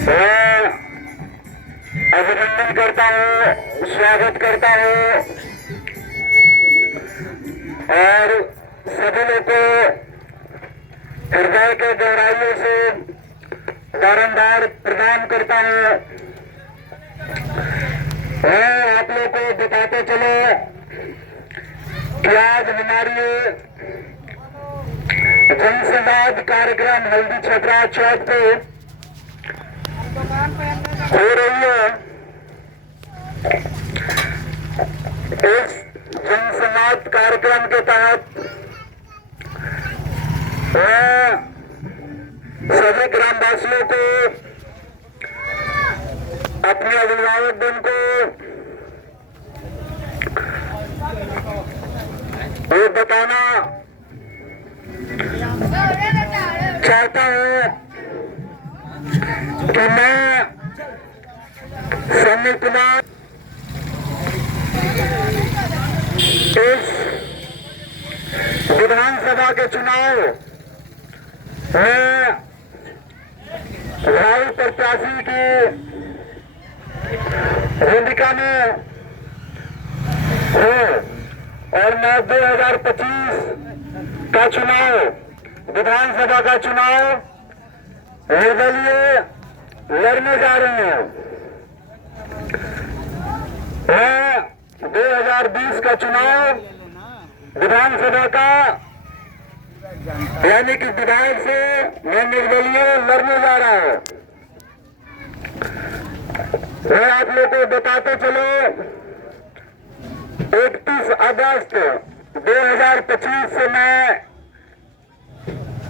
मैं अभिनंदन करता हूँ, स्वागत करता हूँ और सभी लोग को हृदय के गहराइयों से बारंबार प्रणाम करता हूँ। मैं आप लोग को बताते चलो कि आज हमारी जनसंवाद कार्यक्रम हल्दी छपरा चौक पे हो रही है। इस जनसंवाद कार्यक्रम के तहत मैं सभी ग्रामवासियों को, अपने अभिभावकगण को ये बताना चाहता हूँ कि मैं सन्नी कुमार इस विधानसभा के चुनाव में भावी प्रत्याशी की भूमिका में हूँ और मैं 2025 का चुनाव, विधानसभा का चुनाव निर्दलीय लड़ने जा रहे हैं। मैं 2020 का चुनाव विधानसभा का यानी कि विधायक से मैं निर्दलीय लड़ने जा रहा हूं। मैं आप लोग को बताते चलो 31 अगस्त 2025 से मैं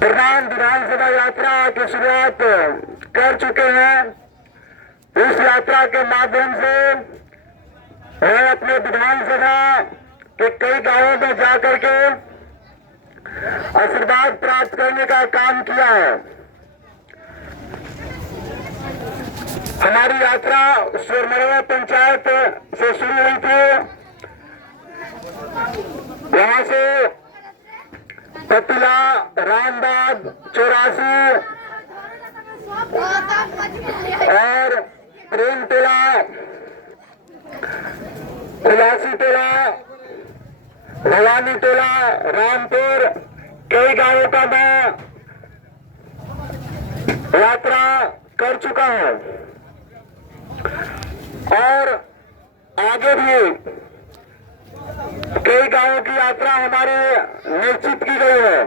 प्रधान विधानसभा यात्रा की शुरुआत कर चुके हैं। इस यात्रा के माध्यम से मैं अपने विधानसभा के कई गांवों में जाकर के आशीर्वाद प्राप्त करने का काम किया है। हमारी यात्रा सोरमरवा पंचायत से शुरू हुई थी। यहाँ से पतिला, रामबाग, 84 और प्रेम टोला, उलासी टोला, भवानी टोला, रामपुर, कई गांवों का मैं यात्रा कर चुका हूं और आगे भी कई गांवों की यात्रा हमारी निश्चित की गई है।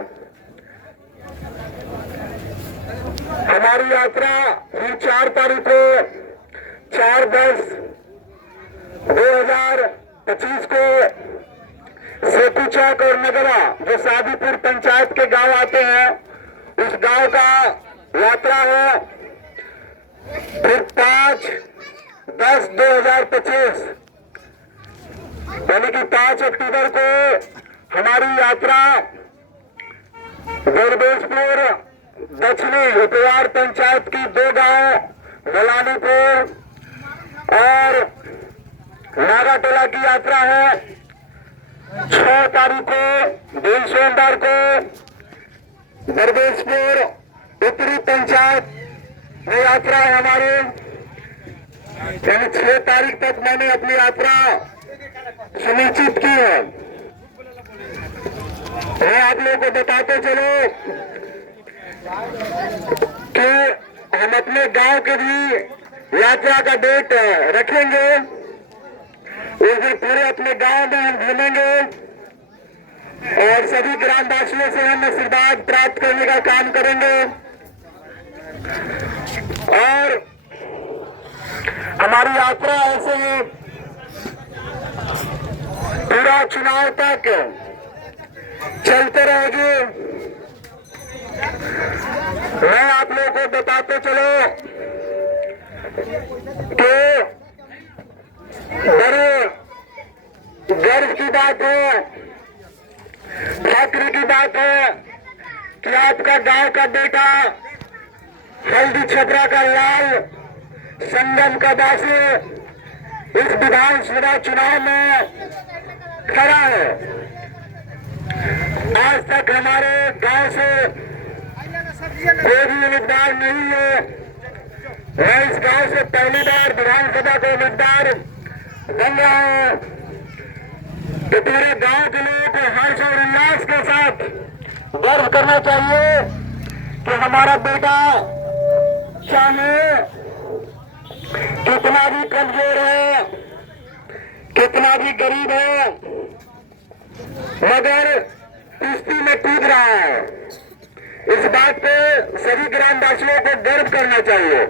हमारी यात्रा फिर 4 तारीख को 4/10/2025 को सेतु चौक और नगरा, जो सादीपुर पंचायत के गांव आते हैं, उस गांव का यात्रा है। फिर 5/10/2025 यानी कि 5 अक्टूबर को हमारी यात्रा गरबेजपुर दक्षिणी उपवार पंचायत की 2 गांव बलानीपुर और नागाटोला की यात्रा है। 6 तारीख को दिन सोमवार को गरबेजपुर उत्तरी पंचायत में यात्रा है हमारी। यानी 6 तारीख तक मैंने अपनी यात्रा सुनिश्चित की है। मैं आप लोगों को बताते चलो कि हम अपने गांव के भी यात्रा का डेट रखेंगे। उस दिन पूरे अपने गांव में हम घूमेंगे और सभी ग्रामवासियों से हम आशीर्वाद प्राप्त करने का काम करेंगे और हमारी यात्रा ऐसे पूरा चुनाव तक चलते रहेगी। मैं आप लोगों को बताते चलो कि बड़े गर्व की बात है, फख्र की बात है कि आपका गांव का बेटा हल्दी छपरा का लाल संगम का वासी इस विधानसभा चुनाव में खड़ा है। आज तक हमारे गांव से कोई भी उम्मीदवार नहीं है मैं इस गांव से पहली बार विधानसभा को उम्मीदवार बन रहा हूं, तो पूरे गांव के लोग हर्ष और उल्लास के साथ गर्व करना चाहिए कि हमारा बेटा चाहे कितना भी कमजोर है, कितना भी गरीब है, मगर कुश्ती में कूद रहा है। इस बात पे सभी ग्रामवासियों को गर्व करना चाहिए।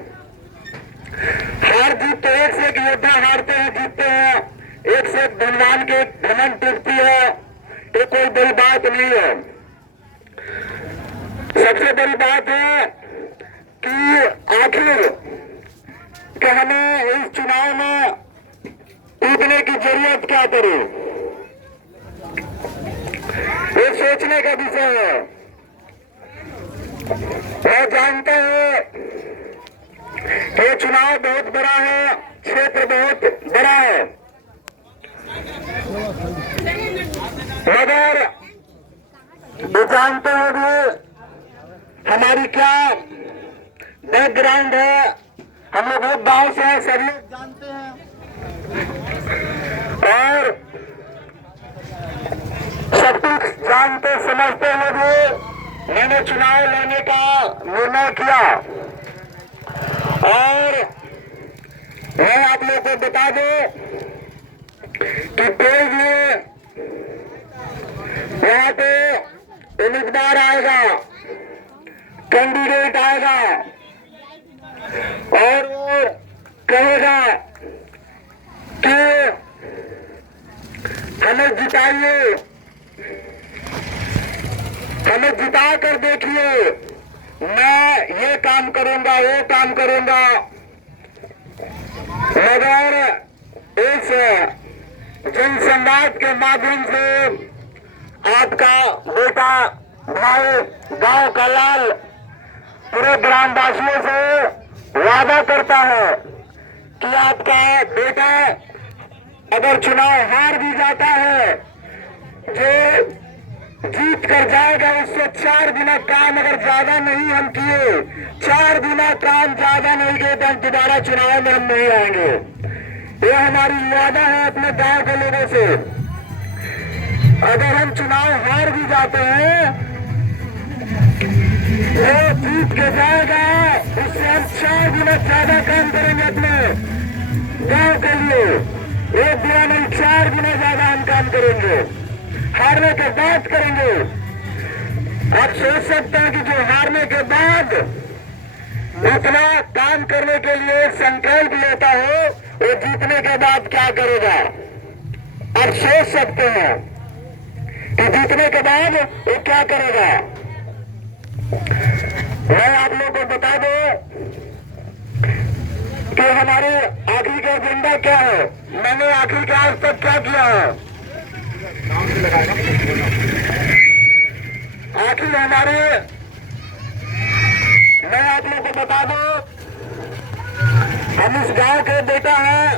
हार जीत तो एक से एक योद्धा हारते हैं, जीतते हैं, एक से एक धनवान के धमन टूटती है, ये कोई बड़ी बात नहीं है। सबसे बड़ी बात है कि आखिर कि हमें इस चुनाव में कूदने की जरूरत क्या करें, ये सोचने का विषय है। मैं जानता हूं कि ये चुनाव बहुत बड़ा है, क्षेत्र बहुत बड़ा है, मगर ये जानते हो भी हमारी क्या बैकग्राउंड है। हम लोग बहुत गांव से हैं, सभी लोग जानते हैं, और सब कुछ जानते समझते हुए भी मैंने चुनाव लड़ने का निर्णय किया। और मैं आप लोगों को बता दूं कि कोई भी यहाँ पे उम्मीदवार आएगा, कैंडिडेट आएगा और वो कहेगा कि हमें जिताइए, हमें जिता कर देखिए, मैं ये काम करूंगा, वो काम करूंगा, मगर इस जनसंवाद के माध्यम से आपका बेटा भाई गांव का लाल पूरे ग्रामवासियों से वादा करता है कि आपका बेटा अगर चुनाव हार भी जाता है, जो जीत कर जाएगा, उससे 4 गुना काम अगर ज्यादा नहीं हम किए, 4 गुना काम ज्यादा नहीं किए तो दोबारा चुनाव में हम नहीं आएंगे। ये हमारी वादा है अपने गांव के लोगों से। अगर हम चुनाव हार भी जाते हैं, वो जीत के जाएगा, उससे हम 4 गुना ज्यादा काम करेंगे अपने गांव के लिए। 1 गुना नहीं, 4 गुना ज्यादा हम काम करेंगे, हारने के बाद करेंगे। आप सोच सकते हैं कि जो हारने के बाद उतना काम करने के लिए संकल्प लेता हो, वो जीतने के बाद क्या करेगा। आप सोच सकते हैं कि जीतने के बाद वो क्या करेगा। मैं आप लोगों को बता दूं कि हमारे आखिर का एजेंडा क्या है, मैंने आखिर का आज तक क्या किया है। आखिर हमारे, मैं आप लोगों को बता दूं, हम इस गांव के बेटा हैं,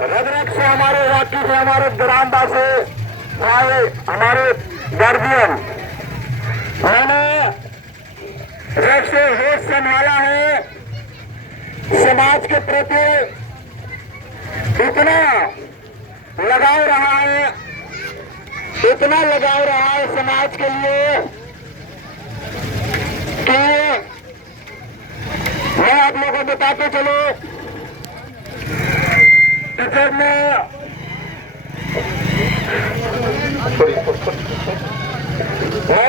रग से हमारे वाकिफ से, हमारे ग्रामवासी भाई, हमारे गार्जियन। मैंने जब से होश संभाला है, समाज के प्रति इतना लगाव रहा है, इतना लगाव रहा है समाज के लिए कि मैं आप लोगों को बताते चलो कि जब मैं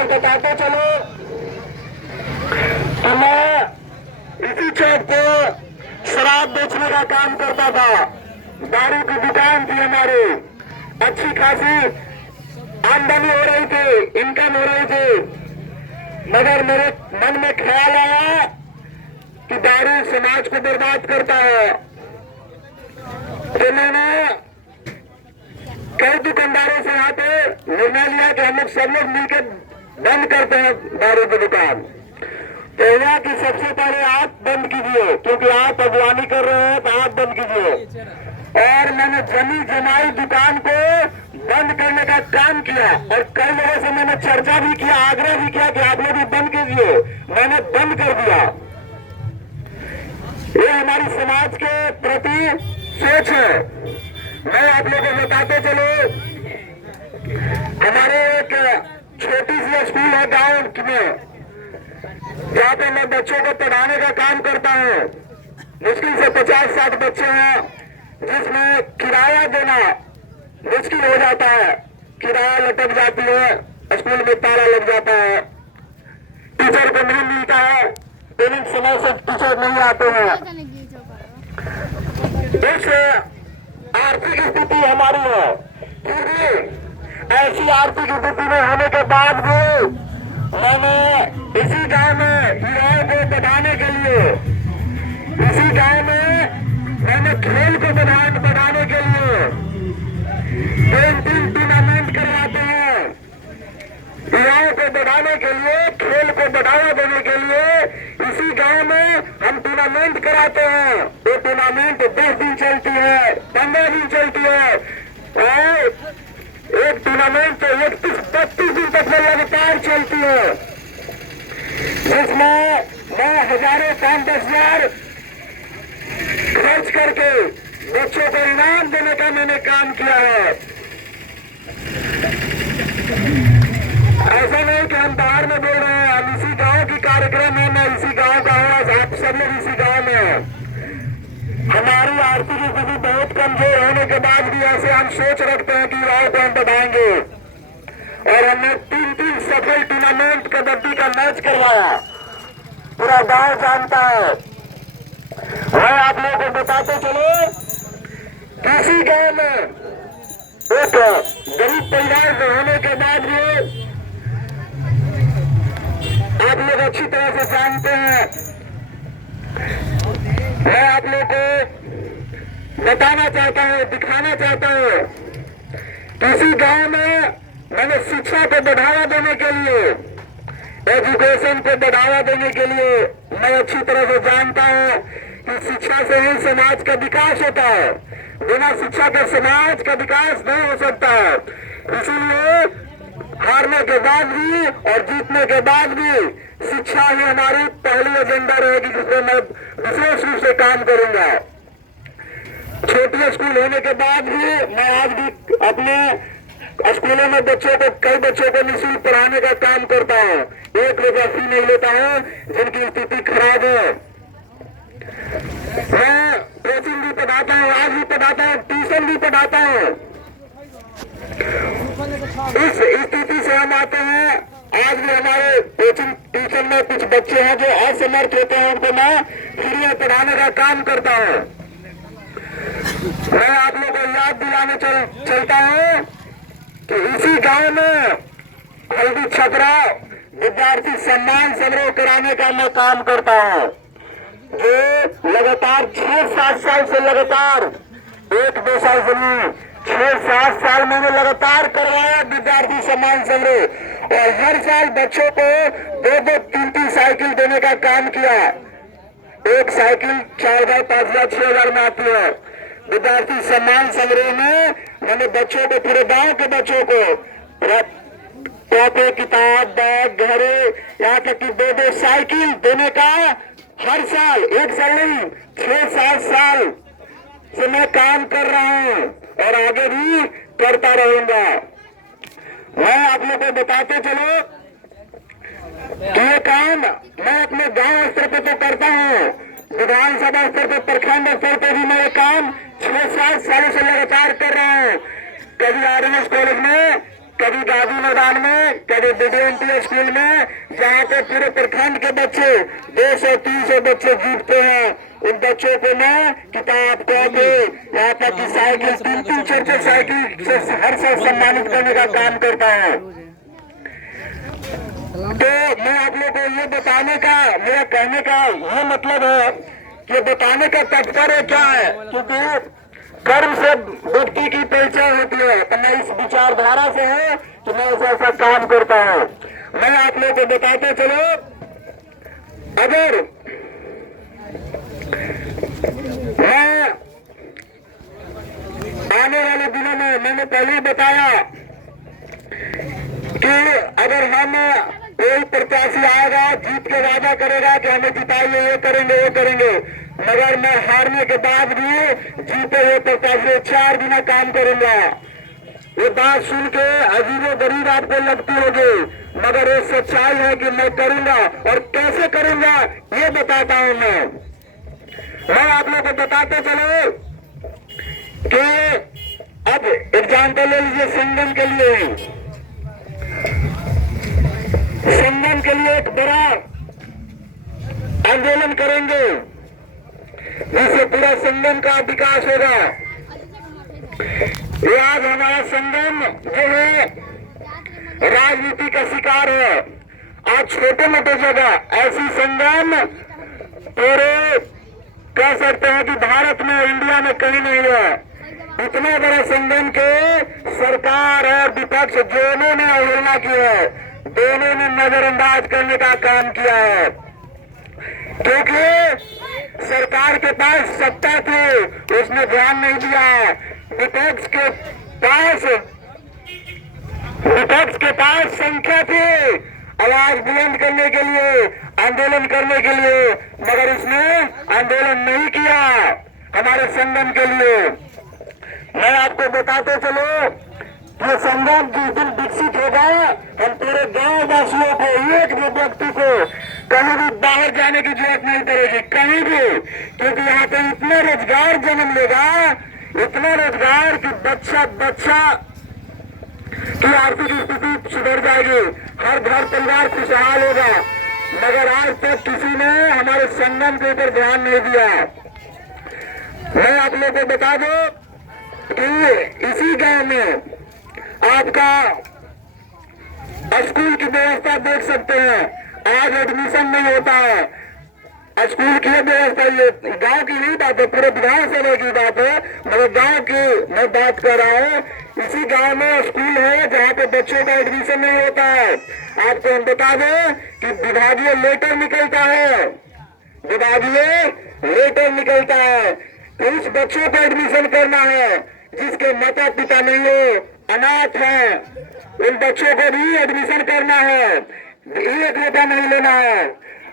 बताते चलो तो मैं इसी चौक पे शराब बेचने का काम करता था। दारू की दुकान थी हमारी, अच्छी खासी आमदनी हो रही थी, इनकम हो रही थी, मगर मेरे मन में ख्याल आया कि दारू समाज को बर्बाद करता है। तो मैंने कई दुकानदारों से यहाँ पे निर्णय लिया कि हम लोग सब लोग मिलकर बंद करते हैं दारू की दुकान। तो हुआ कि सबसे पहले आप बंद कीजिए, क्योंकि आप अगवानी कर रहे हैं, तो आप बंद कीजिए। और मैंने जमी जमाई दुकान को बंद करने का काम किया, और कई लोगों से मैंने चर्चा भी किया, आग्रह भी किया कि आप लोग भी बंद कीजिए। मैंने बंद कर दिया। ये हमारी समाज के प्रति सोच है। मैं आप लोगों को बताते चलो, हमारे एक छोटी सी स्कूल है गांव में, जहाँ पे मैं बच्चों को पढ़ाने का काम करता हूँ। मुश्किल से 50-60 बच्चे हैं, जिसमें किराया देना मुश्किल हो जाता है। किराया लटक जाती है, स्कूल में ताला लग जाता है, टीचर को नहीं मिलता है, पेरेंट्स समय से टीचर नहीं आते हैं। इस आर्थिक स्थिति हमारी है, फिर भी ऐसी आर्थिक स्थिति में होने के बाद भी मैंने इसी गांव में युवाओं को बढ़ाने के लिए, इसी गांव में मैंने खेल को बढ़ाने के लिए 3 टूर्नामेंट करवाते हैं। युवाओं को बढ़ाने के लिए, खेल को बढ़ावा देने के लिए इसी गांव में हम टूर्नामेंट कराते हैं। वो टूर्नामेंट 10 दिन चलती है, 15 दिन चलती है, और एक टूर्नामेंट तो 31-32 दिन तक में लगातार चलती है, जिसमें मैं हजारों 5-10 हजार खर्च करके बच्चों को इनाम देने का मैंने काम किया है। ऐसा नहीं कि हम बाहर में बोल रहे हैं, हम इसी गांव की कार्यक्रम है, मैं इसी गांव का हूँ, आप सब लोग इसी गांव में हैं। हमारी आर्थिक स्थिति बहुत कमजोर होने के बाद भी ऐसे हम सोच रखते हैं कि युवाओं को हम बढ़ाएंगे, और हमने 3 सफल टूर्नामेंट कबड्डी का मैच करवाया, पूरा गांव जानता है। मैं आप लोगों को बताते चलो, किसी गांव में एक गरीब परिवार में होने के बाद भी आप लोग अच्छी तरह से जानते हैं, मैं आप लोग को बताना चाहता हूँ, दिखाना चाहता हूँ, किसी गांव में मैंने शिक्षा को बढ़ावा देने के लिए, एजुकेशन को बढ़ावा देने के लिए, मैं अच्छी तरह से जानता हूँ कि शिक्षा से ही समाज का विकास होता है। बिना शिक्षा के समाज का विकास नहीं हो सकता है। इसीलिए हारने के बाद भी और जीतने के बाद भी शिक्षा ही हमारी पहली एजेंडा रहेगी, जिसमें मैं विशेष रूप से काम करूंगा। छोटे स्कूल होने के बाद भी मैं आज भी अपने स्कूलों में कई बच्चों को निःशुल्क पढ़ाने का काम करता हूँ। 1 रुपया फी नहीं लेता हूँ जिनकी स्थिति खराब है। मैं कोचिंग भी पढ़ाता हूँ, आज भी पढ़ाता हूँ, ट्यूशन भी पढ़ाता हूँ। इस स्थिति से हम आते हैं, आज भी हमारे कोचिंग ट्यूशन में कुछ बच्चे हैं जो असमर्थ होते हैं, उनको मैं फ्री में पढ़ाने का काम करता हूँ। मैं आप लोगों को याद दिलाने चलता हूँ कि इसी गांव में हल्दी छपरा विद्यार्थी सम्मान समारोह कराने का मैं काम करता हूँ, जो लगातार 6-7 साल से लगातार 1-2 साल से नहीं 6-7 साल मैंने लगातार करवाया विद्यार्थी सम्मान समारोह, और हर साल बच्चों को 2-2, 3-3 साइकिल देने का काम किया। एक साइकिल 4,000, 5,000, 6,000 में आती है। विद्यार्थी सम्मान समारोह में मैंने बच्चों को, पूरे गांव के बच्चों को कॉपी, किताब, बैग, घड़े, यहाँ तक कि 2-2 साइकिल देने का हर साल, 1 साल नहीं 6-7 साल से मैं काम कर रहा हूँ और आगे भी करता रहूंगा। मैं आप लोगों को बताते चलो कि ये काम मैं अपने गांव स्तर पे तो करता हूँ, विधानसभा स्तर पे, प्रखंड स्तर पे भी मैं ये काम 6-7 सालों से लगातार कर रहा हूँ। कभी आरएमएस कॉलेज में, कभी गाजी मैदान में, कभी बीडीएनटी स्कूल में, जहाँ पे पूरे प्रखंड के बच्चे 200-300 बच्चे जीतते हैं, उन बच्चों को मैं किताब, कॉपी, यहाँ तक कि साइकिल, 3-3, 4-4 साइकिल से हर साल सम्मानित करने का काम करता हूँ। तो मैं आप लोगों को ये बताने का, मेरा कहने का ये मतलब है कि बताने का तात्पर्य क्या है, क्योंकि कर्म से व्यक्ति की पहचान होती है, तो मैं इस विचारधारा से है कि मैं ऐसा काम करता हूँ। मैं आप लोगों को बताते चलो, अगर मैं आने वाले दिनों में, मैंने पहले बताया कि अगर हम कोई प्रत्याशी आएगा, जीत के वादा करेगा कि हमें जिताइए, ये करेंगे, वो करेंगे, मगर मैं हारने के बाद भी जीते हुए प्रत्याशी 4 दिन काम करूंगा। ये बात सुन के अजीबो गरीब आपको लगती होगी, मगर ये सच्चाई है कि मैं करूंगा। और कैसे करूंगा ये बताता हूं मैं आप लोगों को बताते चलो कि अब एग्जाम्पल ले लीजिए संगम के लिए। संगम के लिए एक बड़ा आंदोलन करेंगे जिससे पूरा संगम का विकास होगा। ये आज हमारा संगम जो है राजनीति का शिकार है। आज छोटे मोटे जगह ऐसी संगम पूरे कह सकते हैं कि भारत में, इंडिया में कहीं नहीं है। इतना बड़ा संगम के सरकार और विपक्ष दोनों ने अवहेलना की है, दोनों ने नजरअंदाज करने का काम किया है। क्योंकि सरकार के पास सत्ता थी, उसने ध्यान नहीं दिया। विपक्ष के पास संख्या थी आवाज बुलंद करने के लिए, आंदोलन करने के लिए, मगर उसने आंदोलन नहीं किया हमारे संगम के लिए। मैं आपको बताते चलो कि संगम जिस दिन विकसित होगा, हम पूरे गांव वासियों को, एक भी व्यक्ति को कहीं भी बाहर जाने की जरूरत नहीं पड़ेगी, कहीं भी। क्योंकि यहाँ पे इतना रोजगार जन्म लेगा, इतना रोजगार कि बच्चा की आर्थिक स्थिति सुधर जाएगी, हर घर परिवार खुशहाल होगा। मगर आज तक किसी ने हमारे संगम के ऊपर ध्यान नहीं दिया। मैं आप लोगों को बता दूं कि इसी गांव में आपका स्कूल की व्यवस्था देख सकते हैं। आज एडमिशन नहीं होता है, स्कूल की व्यवस्था, ये गांव की नहीं बात है, पूरे विधानसभा की बात है, मगर गांव की मैं बात कर रहा हूँ। इसी गांव में स्कूल है जहाँ पे बच्चों का एडमिशन नहीं होता है। आपको हम बता दें कि विभागीय लेटर निकलता है, विभागीय लेटर निकलता है कि उस बच्चों को एडमिशन करना है जिसके माता पिता नहीं है, अनाथ है, उन बच्चों को भी एडमिशन करना है। 1 रुपया नहीं लेना है,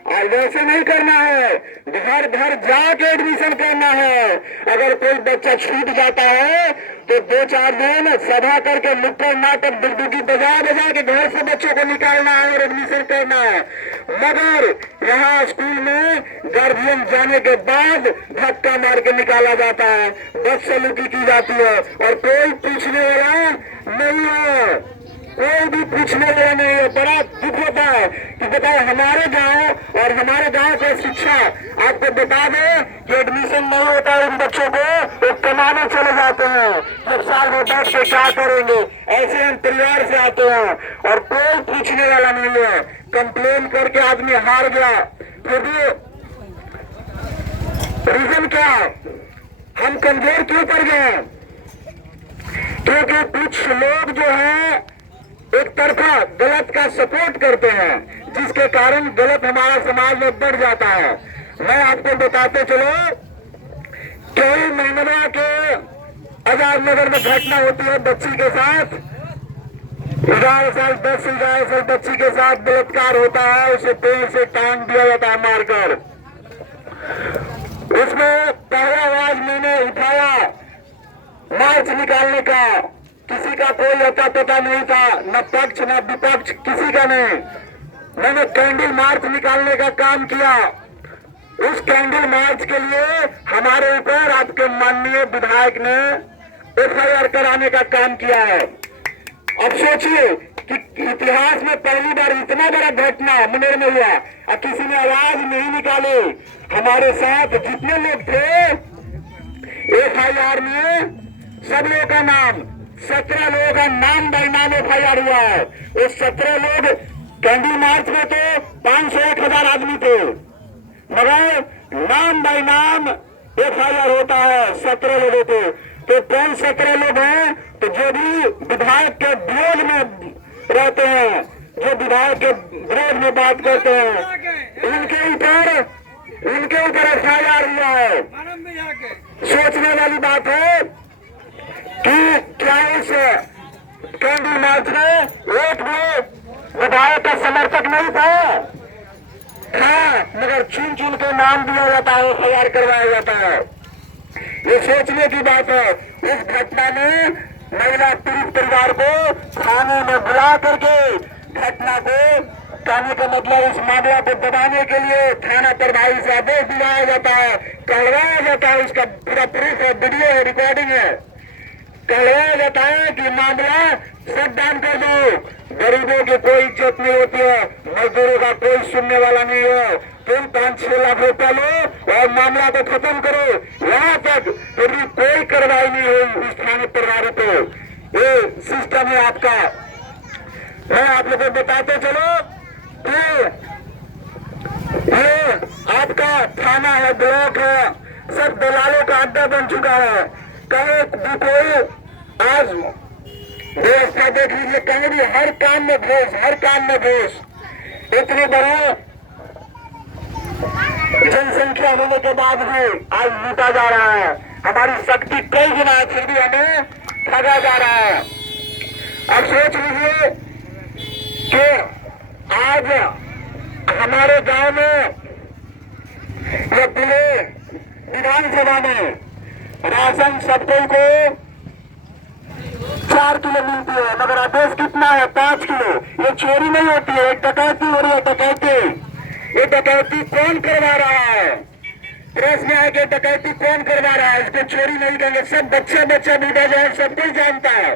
और वैसे नहीं करना है, घर घर जाके एडमिशन करना है। अगर कोई बच्चा छूट जाता है तो 2-4 दिन सभा करके नुक्कड़ नाटक दुगदुगी बजा के घर से बच्चों को निकालना है और एडमिशन करना है। मगर यहाँ स्कूल में गार्जियन जाने के बाद धक्का मार के निकाला जाता है, बदसलूकी की जाती है, और कोई पूछने वाला नहीं है, कोई भी पूछने वाला नहीं है। बड़ा दुख होता है कि बताओ हमारे गांव और हमारे गांव का शिक्षा आपको बता दें कि एडमिशन नहीं होता है, इन बच्चों को वो कमाने चले जाते हैं। जब साल में बैठ के क्या करेंगे, ऐसे हम परिवार से आते हैं और कोई पूछने वाला नहीं है। कंप्लेन करके आदमी हार गया, फिर भी रीजन क्या, हम कमजोर क्यों पड़ गए? क्योंकि कुछ लोग जो है एक तरफा गलत का सपोर्ट करते हैं, जिसके कारण गलत हमारा समाज में बढ़ जाता है। मैं आपको बताते चलो, कई महिला के आजाद नगर में घटना होती है बच्ची के साथ, 11 साल 10-11 साल बच्ची के साथ बलात्कार होता है, उसे पेड़ से टांग दिया जाता है मारकर। उसमें पहला आवाज मैंने उठाया मार्च निकालने का, किसी का कोई अता पता नहीं था, न पक्ष न विपक्ष, किसी का नहीं। मैंने कैंडल मार्च निकालने का काम किया। उस कैंडल मार्च के लिए हमारे ऊपर आपके माननीय विधायक ने FIR कराने का काम किया है। अब सोचिए कि इतिहास में पहली बार इतना बड़ा घटना मुंगेर में हुआ और किसी ने आवाज नहीं निकाली। हमारे साथ जितने लोग थे FIR में सब लोगों का नाम, 17 लोगों का नाम बाई नाम FIR हुआ है। वो 17 लोग कैंडल मार्च में तो 500-1000 आदमी थे, मगर नाम बाई नाम FIR होता है 17 लोगों को। तो कौन 17 लोग हैं? तो जो भी विधायक के विरोध में रहते हैं, जो विधायक के विरोध में बात करते हैं, उनके ऊपर FIR हुआ है। सोचने वाली बात है कि क्या इस कैंडल मार्च में एक भी विधायक का समर्थक नहीं था? हाँ, मगर चुन चुन के नाम दिया जाता है, FIR करवाया जाता है। ये सोचने की बात है। इस घटना में महिला पीड़ित परिवार को थाने में बुला करके घटना को, कहने का मतलब इस मामला को दबाने के लिए थाना प्रभारी से आदेश दिलाया जाता है, कहलवाया जाता है। उसका पूरा प्रूफ है, वीडियो है, रिकॉर्डिंग है। कहलवाया जाता है कि मामला शट डाउन कर दो। गरीबों की कोई इज्जत नहीं होती है, मजदूरों का कोई सुनने वाला नहीं है। तुम 5-6 लाख रुपया लो और मामला को खत्म करो। यहाँ तक फिर भी कोई कार्रवाई नहीं हुई उस थाने प्रभारी पे। ये सिस्टम है आपका। मैं आप लोगों को बताते चलो कि ये आपका थाना है, ब्लॉक है, सब दलालों का अड्डा बन चुका है। कहीं भी कोई आज व्यवस्था देख लीजिए, कहीं भी हर काम में घूस, हर काम में घूस। इतनी बड़ी जनसंख्या होने के बाद भी आज लूटा जा रहा है। हमारी शक्ति कई गुना है, फिर भी हमें ठगा जा रहा है। अब सोच लीजिए कि आज हमारे गांव में या पूरे विधानसभा में राशन सबको को 4 किलो मिलती है, मगर आदेश कितना है? 5 किलो। ये चोरी नहीं होती है, डकैती हो रही है, डकैती। ये डकैती कौन करवा रहा है? प्रश्न है कि डकैती कौन करवा रहा है? इसको चोरी नहीं करेंगे, सब बच्चा बच्चा बूढ़ा जो है सब कुछ जानता है।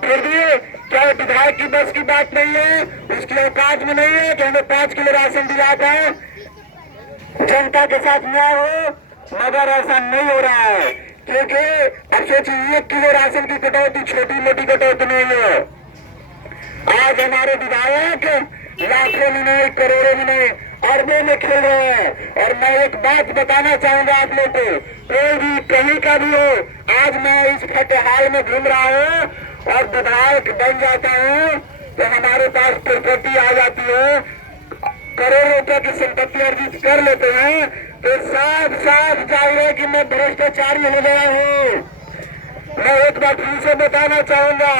फिर भी क्या विधायक की बस की बात नहीं है, उसकी औकात में नहीं है कि हमें 5 किलो राशन दिया जाए, जनता के साथ न्याय हो। मगर ऐसा नहीं हो रहा है, क्योंकि अब सोचिए 1 किलो राशन की कटौती छोटी मोटी कटौती नहीं है। आज हमारे विधायक लाखों में नहीं, करोड़ों में नहीं, अरबों में खेल रहे हैं। और मैं एक बात बताना चाहूंगा आप लोग को, कोई भी कहीं का भी हो, आज मैं इस फतेहाल में घूम रहा हूँ और विधायक बन जाता हूँ तो हमारे पास प्रॉपर्टी आ जाती है, करोड़ों रुपए की संपत्ति अर्जित कर लेते हैं, तो साफ साफ जाहिर है कि मैं भ्रष्टाचारी हो गया हूँ। मैं एक बार फिर से बताना चाहूंगा,